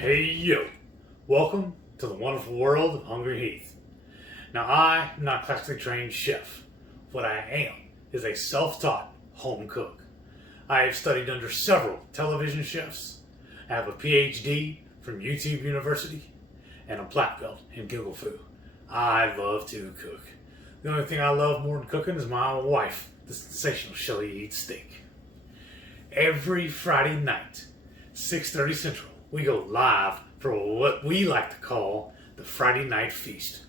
Hey yo, welcome to the wonderful world of Hungry Heath. Now I am not a classically trained chef. What I am is a self-taught home cook. I have studied under several television chefs. I have a PhD from YouTube University and a black belt in Google Fu. I love to cook. The only thing I love more than cooking is my own wife, the sensational Shelly Eats Steak. Every Friday night, 6:30 Central, we go live for what we like to call the Friday Night Feast.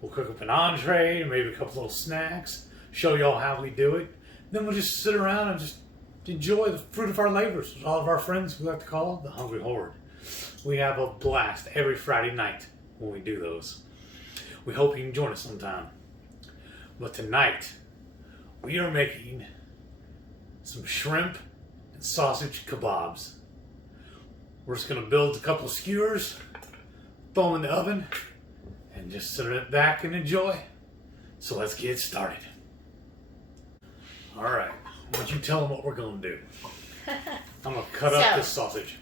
We'll cook up an entree, maybe a couple little snacks, show y'all how we do it. Then we'll just sit around and just enjoy the fruit of our labors. All of our friends, we like to call it the Hungry Horde. We have a blast every Friday night when we do those. We hope you can join us sometime. But tonight, we are making some shrimp and sausage kebabs. We're just going to build a couple of skewers, throw them in the oven, and just sit it back and enjoy. So let's get started. All right, why don't you tell them what we're going to do? I'm going to cut up this sausage.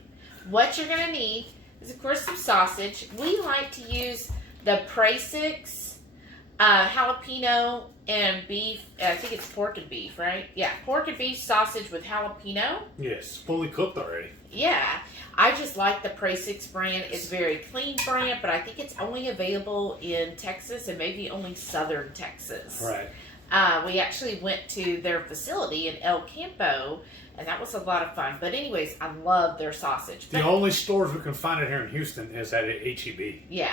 What you're going to need is, of course, some sausage. We like to use the Prasix jalapeno and beef. I think it's pork and beef, right? Yeah, pork and beef sausage with jalapeno. Yes, fully cooked already. Yeah, I just like the Prasix brand. It's a very clean brand, but I think it's only available in Texas and maybe only southern Texas. Right. We actually went to their facility in El Campo, and that was a lot of fun. But anyways, I love their sausage. The only stores we can find it here in Houston is at HEB. Yeah.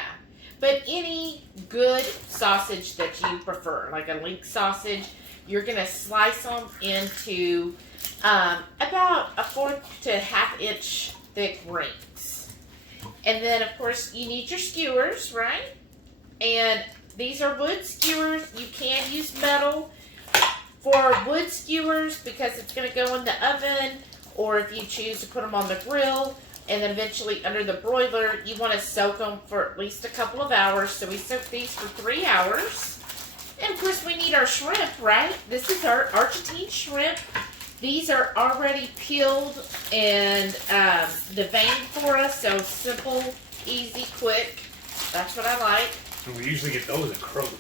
But any good sausage that you prefer, like a link sausage, you're going to slice them into about a 1/4 to 1/2 inch thick rings. And then, of course, you need your skewers, right? And these are wood skewers. You can use metal for wood skewers because it's going to go in the oven, or if you choose to put them on the grill, and then eventually under the broiler, you want to soak them for at least a couple of hours. So we soak these for 3 hours. And of course we need our shrimp, right? This is our Argentine shrimp. These are already peeled and deveined for us. So simple, easy, quick. That's what I like. And we usually get those at Kroger.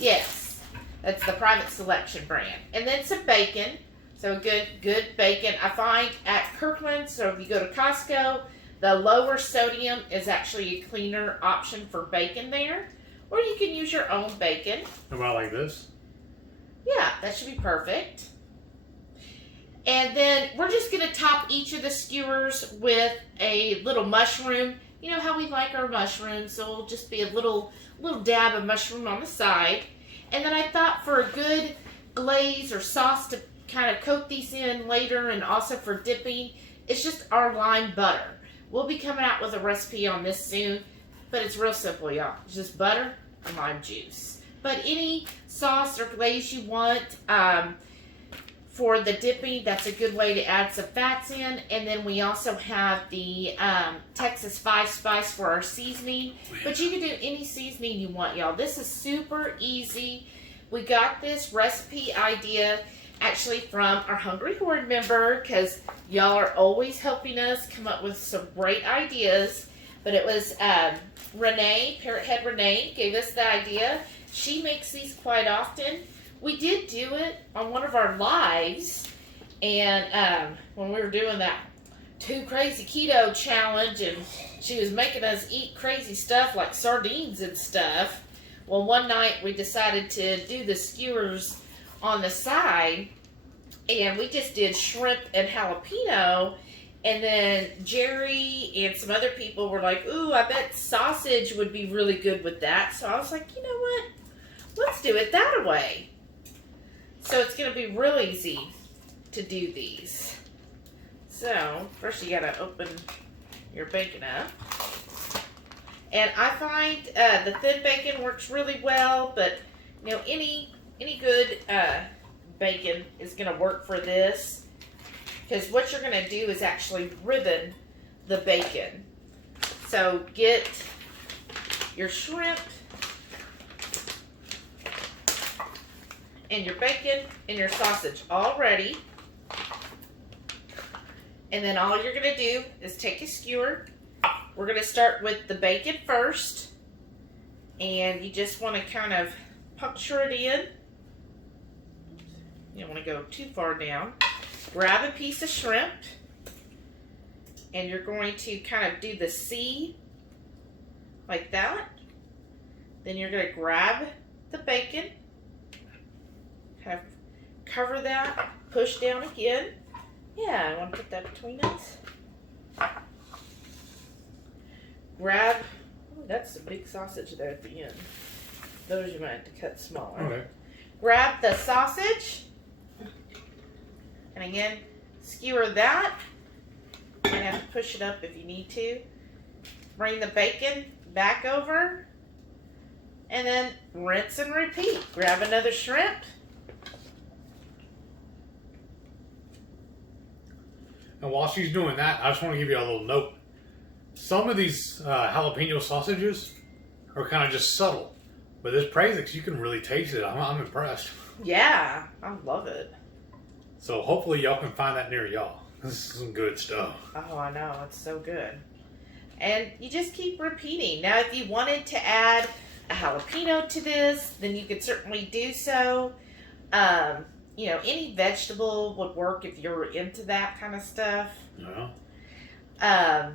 Yes, that's the Private Selection brand. And then some bacon. So good bacon. I find at Kirkland's, so if you go to Costco, the lower sodium is actually a cleaner option for bacon there. Or you can use your own bacon. About like this? Yeah, that should be perfect. And then we're just going to top each of the skewers with a little mushroom. You know how we like our mushrooms, so it'll just be a little dab of mushroom on the side. And then I thought for a good glaze or sauce to kind of coat these in later, and also for dipping, it's just our lime butter. We'll be coming out with a recipe on this soon, but it's real simple, y'all. It's just butter and lime juice. But any sauce or glaze you want for the dipping, that's a good way to add some fats in. And then we also have the Texas 5 Spice for our seasoning, but you can do any seasoning you want, y'all. This is super easy. We got this recipe idea actually from our Hungry Horde member, because y'all are always helping us come up with some great ideas. But it was Renee, Parrot Head Renee, gave us the idea. She makes these quite often. We did do it on one of our lives, and when we were doing that Too Crazy Keto challenge, and she was making us eat crazy stuff like sardines and stuff. Well, one night we decided to do the skewers on the side, and we just did shrimp and jalapeno, and then Jerry and some other people were like, ooh, I bet sausage would be really good with that. So I was like, you know what, let's do it that way. So it's going to be real easy to do these. So first you got to open your bacon up. And I find the thin bacon works really well, but you know, any good bacon is going to work for this, because what you're going to do is actually ribbon the bacon. So get your shrimp and your bacon and your sausage all ready. And then all you're going to do is take a skewer, we're going to start with the bacon first. And you just want to kind of puncture it in. You don't want to go too far down. Grab a piece of shrimp. And you're going to kind of do the C like that. Then you're going to grab the bacon. Kind of cover that. Push down again. Yeah, I want to put that between us. Grab, oh, that's a big sausage there at the end. Those you might have to cut smaller. Okay. Grab the sausage. And again, skewer that. You might have to push it up if you need to. Bring the bacon back over. And then rinse and repeat. Grab another shrimp. And while she's doing that, I just want to give you a little note. Some of these jalapeno sausages are kind of just subtle. But this Prazix, you can really taste it. I'm impressed. Yeah, I love it. So hopefully y'all can find that near y'all. This is some good stuff. Oh, I know. It's so good. And you just keep repeating. Now, if you wanted to add a jalapeno to this, then you could certainly do so. You know, any vegetable would work if you're into that kind of stuff. Yeah.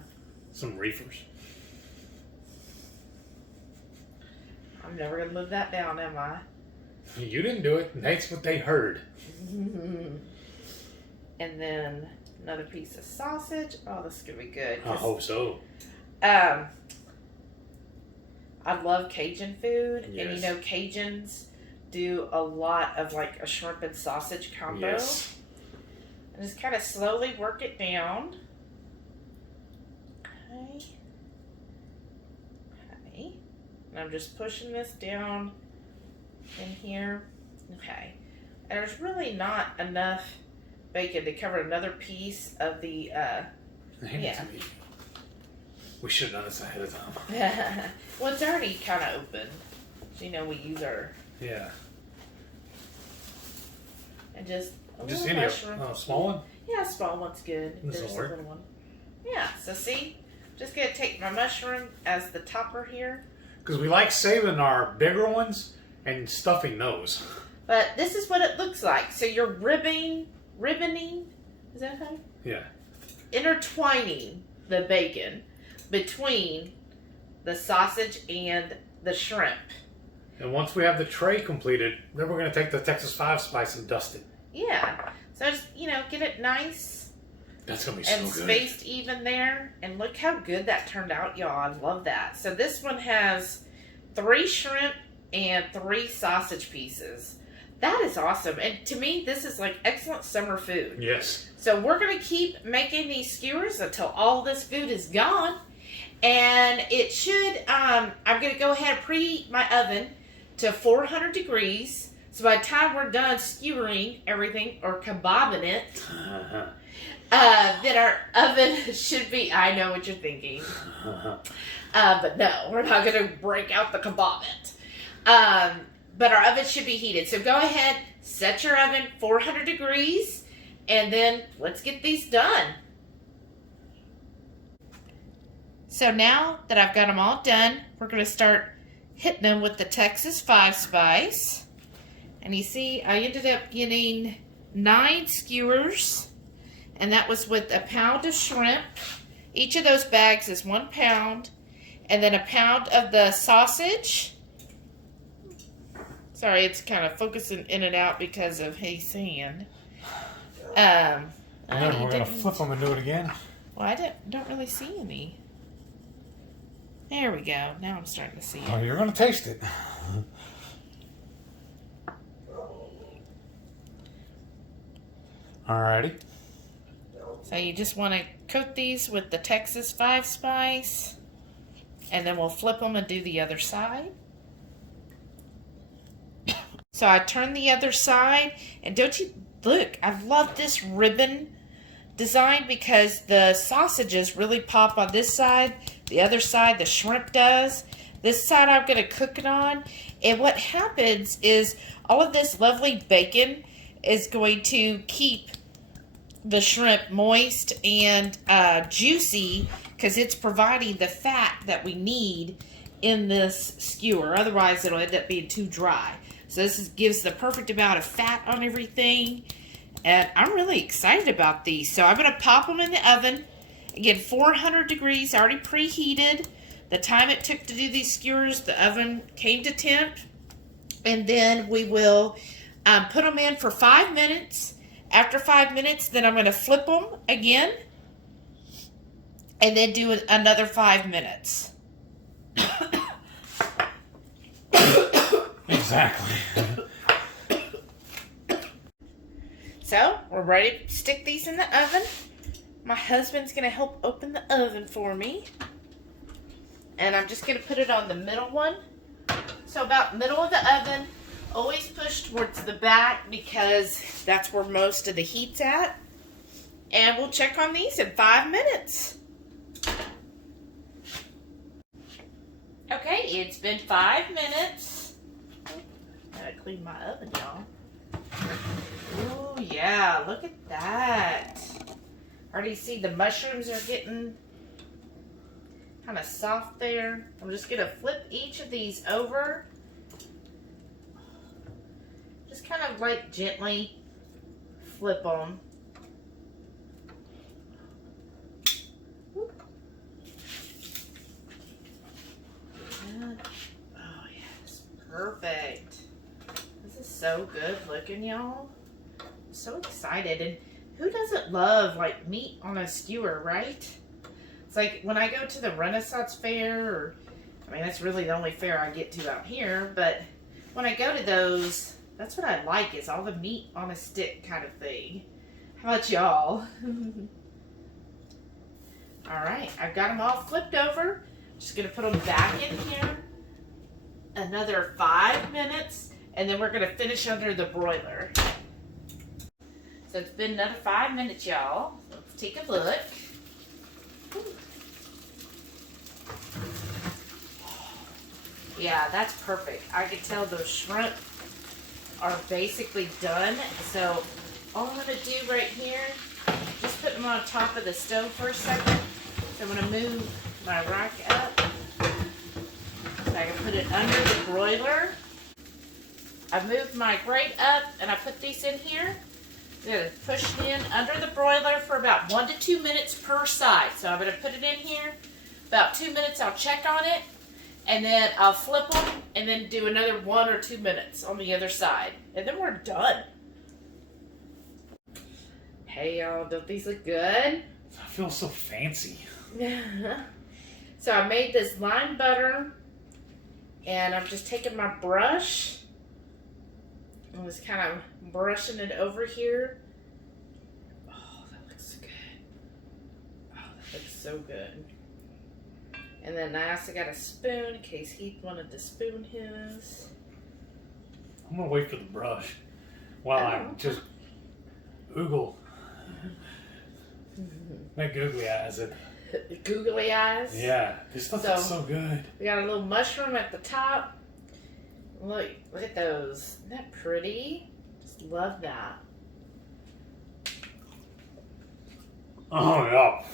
Some reefers. I'm never going to live that down, am I? You didn't do it. That's what they heard. And then another piece of sausage. Oh, this is going to be good. I hope so. I love Cajun food. Yes. And you know, Cajuns do a lot of like a shrimp and sausage combo. Yes. And just kind of slowly work it down. Okay. Okay. And I'm just pushing this down in here. Okay. And there's really not enough bacon to cover another piece of the, Hand it yeah. to me. We should have done this ahead of time. Well, it's already kind of open. So, you know, we use our, Yeah. and just a Just little any mushroom. small one? Yeah, a small one's good. This'll There's a work. little one. Yeah, so see, just gonna take my mushroom as the topper here. Because we like saving our bigger ones and stuffing those. But this is what it looks like. So you're ribboning, is that how? Yeah. Intertwining the bacon between the sausage and the shrimp. And once we have the tray completed, then we're going to take the Texas 5 spice and dust it. Yeah. So just, you know, get it nice That's going to be and so good. spaced even there. And look how good that turned out, y'all. I love that. So this one has 3 shrimp and 3 sausage pieces. That is awesome. And to me, this is like excellent summer food. Yes. So we're going to keep making these skewers until all this food is gone. And it should, I'm going to go ahead and preheat my oven to 400 degrees. So by the time we're done skewering everything or kebabbing it, then our oven should be, I know what you're thinking. But no, we're not going to break out the kebab it. But our oven should be heated. So go ahead, set your oven 400 degrees, and then let's get these done. So now that I've got them all done, we're going to start hitting them with the Texas 5 spice. And you see, I ended up getting 9 skewers, and that was with a pound of shrimp. Each of those bags is 1 pound, and then a pound of the sausage. Sorry, it's kind of focusing in and out because of hay sand. And then we're going to flip them and do it again. Well, I don't really see any. There we go. Now I'm starting to see it. Oh, you're going to taste it. Alrighty. So you just want to coat these with the Texas 5 spice, and then we'll flip them and do the other side. So I turn the other side, and don't you look, I love this ribbon design because the sausages really pop on this side. The other side, the shrimp does. This side I'm going to cook it on. And what happens is all of this lovely bacon is going to keep the shrimp moist and juicy because it's providing the fat that we need in this skewer. Otherwise, it'll end up being too dry. So this gives the perfect amount of fat on everything. And I'm really excited about these. So I'm going to pop them in the oven. Again, 400 degrees, already preheated. The time it took to do these skewers, the oven came to temp. And then we will put them in for 5 minutes. After 5 minutes, then I'm going to flip them again. And then do another 5 minutes. Exactly. So, we're ready to stick these in the oven. My husband's going to help open the oven for me. And I'm just going to put it on the middle one. So about middle of the oven. Always push towards the back because that's where most of the heat's at. And we'll check on these in 5 minutes. Okay, it's been 5 minutes. Gotta clean my oven, y'all. Oh yeah, look at that. Already see the mushrooms are getting kind of soft there. I'm just gonna flip each of these over. Just kind of like gently flip them. Oh yes, perfect. This is so good looking, y'all. I'm so excited. And who doesn't love like meat on a skewer, right? It's like when I go to the Renaissance fair, or I mean that's really the only fair I get to out here, but when I go to those, that's what I like, is all the meat on a stick kind of thing. How about y'all? Alright, I've got them all flipped over. Just going to put them back in here. Another 5 minutes. And then we're going to finish under the broiler. So it's been another 5 minutes, y'all. Let's take a look. Yeah, that's perfect. I can tell those shrimp are basically done. So all I'm going to do right here, just put them on top of the stove for a second. So I'm going to move my rack up so I can put it under the broiler. I moved my grate up and I put these in here. I'm going to push it in under the broiler for about 1 to 2 minutes per side. So I'm going to put it in here. About 2 minutes I'll check on it. And then I'll flip them and then do another 1 or 2 minutes on the other side. And then we're done. Hey y'all, don't these look good? I feel so fancy. So I made this lime butter, and I'm just taking my brush and was kind of brushing it over here. Oh, that looks good. Oh, that looks so good. And then I also got a spoon in case Heath wanted to spoon his. I'm gonna wait for the brush while I just oogle. Make googly eyes it. Googly eyes. Yeah, this stuff looks so good. We got a little mushroom at the top. Look at those. Isn't that pretty? Just love that. Oh yeah.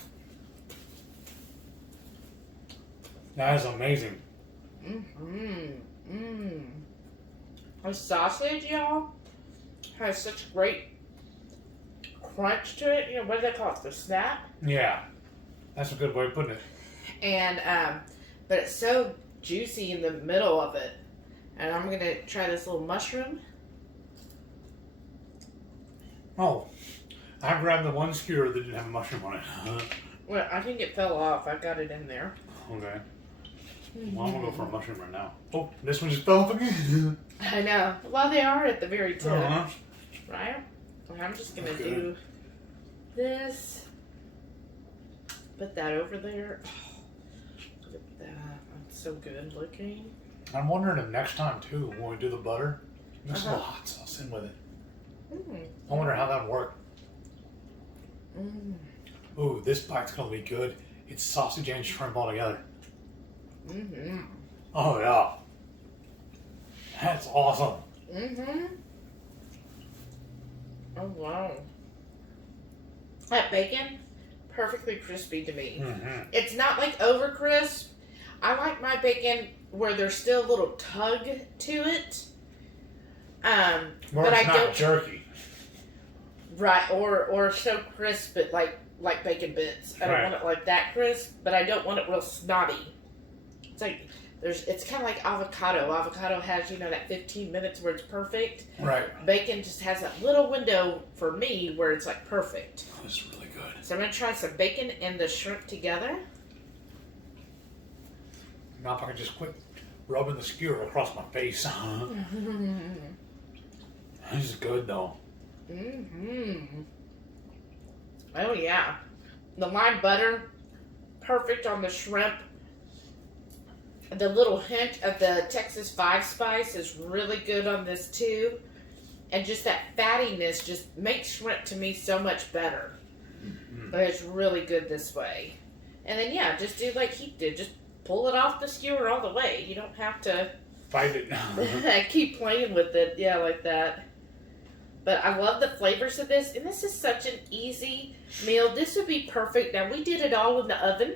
That is amazing. The sausage, y'all, has such great crunch to it. You know, what do they call it? The snap? Yeah. That's a good way of putting it. And, but it's so juicy in the middle of it. And I'm going to try this little mushroom. Oh, I grabbed the one skewer that didn't have a mushroom on it. Well, I think it fell off. I got it in there. Okay. Well, I'm going to go for a mushroom right now. Oh, this one just fell off again. I know. Well, they are at the very tip. Right? And I'm just going to do this. Put that over there. Oh, look at that. That's so good looking. I'm wondering if next time, too, when we do the butter, mix a little hot sauce in with it. I wonder how that would work. Ooh, this bite's going to be good. It's sausage and shrimp all together. Oh, yeah. That's awesome. Oh, wow. That bacon perfectly crispy to me. Mm-hmm. It's not like over crisp. I like my bacon where there's still a little tug to it. Or but it's I not don't jerky. right or so crisp but like bacon bits. I don't Right. want it like that crisp, but I don't want it real snotty. It's like it's kind of like avocado. Avocado has that 15 minutes where it's perfect. Right. Bacon just has that little window for me where it's like perfect. That's really good. So I'm gonna try some bacon and the shrimp together. Now if I can just quit rubbing the skewer across my face. This is good though. Oh yeah, the lime butter, perfect on the shrimp. The little hint of the Texas 5 spice is really good on this too. And just that fattiness just makes shrimp to me so much better. But it's really good this way. And then yeah, just do like he did. Just pull it off the skewer all the way. You don't have to Fight it. keep playing with it. Yeah, like that. But I love the flavors of this. And this is such an easy meal. This would be perfect. Now, we did it all in the oven.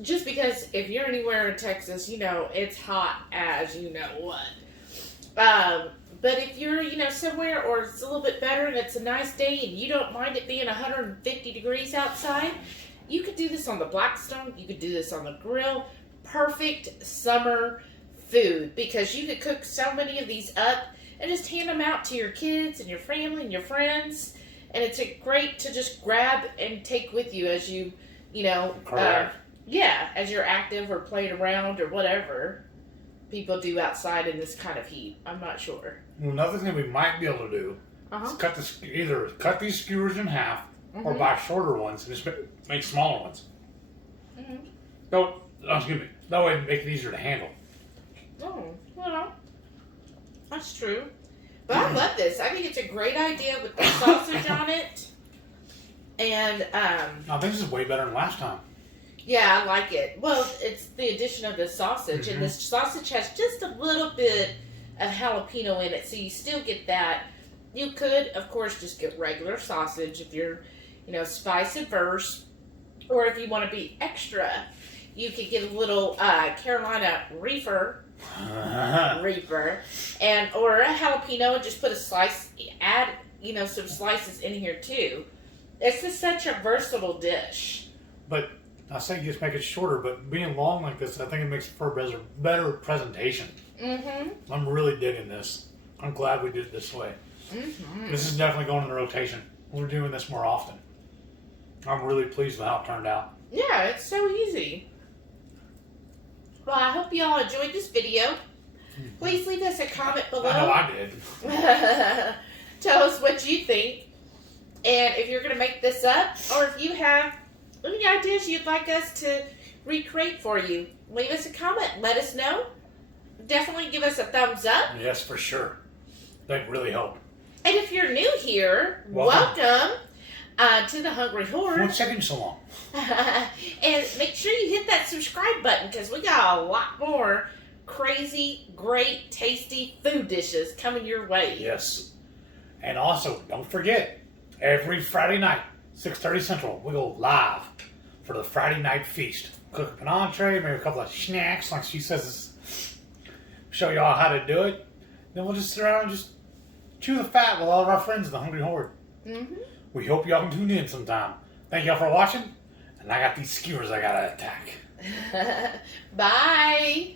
Just because if you're anywhere in Texas, it's hot as you know what. But if you're, somewhere or it's a little bit better and it's a nice day and you don't mind it being 150 degrees outside, you could do this on the Blackstone. You could do this on the grill. Perfect summer food because you could cook so many of these up and just hand them out to your kids and your family and your friends. And it's great to just grab and take with you as you, Correct. as you're active or playing around or whatever people do outside in this kind of heat. I'm not sure. Well, another thing we might be able to do is either cut these skewers in half or buy shorter ones and just make smaller ones. No, excuse me. That way, make it easier to handle. Oh, well, that's true. But I love this. I think it's a great idea with the sausage on it. And, I think this is way better than last time. yeah, I like it. Well, it's the addition of the sausage, and this sausage has just a little bit of jalapeno in it, so you still get that. You could, of course, just get regular sausage if you're, spice averse, or if you want to be extra, you could get a little Carolina Reaper, and or a jalapeno, and just put a slice, add, some slices in here too. It's just such a versatile dish. But I say just make it shorter, but being long like this, I think it makes for a better presentation. I'm really digging this. I'm glad we did it this way. This is definitely going in the rotation. We're doing this more often. I'm really pleased with how it turned out. Yeah, it's so easy. Well, I hope you all enjoyed this video. Please leave us a comment below. I know I did. Tell us what you think. And if you're going to make this up, or if you have any ideas you'd like us to recreate for you, leave us a comment. Let us know. Definitely give us a thumbs up. Yes, for sure. That really helped. And if you're new here, welcome to the Hungry Horde. What's taking so long? And make sure you hit that subscribe button because we got a lot more crazy, great, tasty food dishes coming your way. Yes. And also, don't forget, every Friday night, 6:30 Central, we go live for the Friday night feast. Cook up an entree, maybe a couple of snacks, like she says. Show y'all how to do it. Then we'll just sit around and just chew the fat with all of our friends in the Hungry Horde. We hope y'all can tune in sometime. Thank y'all for watching. And I got these skewers I gotta attack. Bye.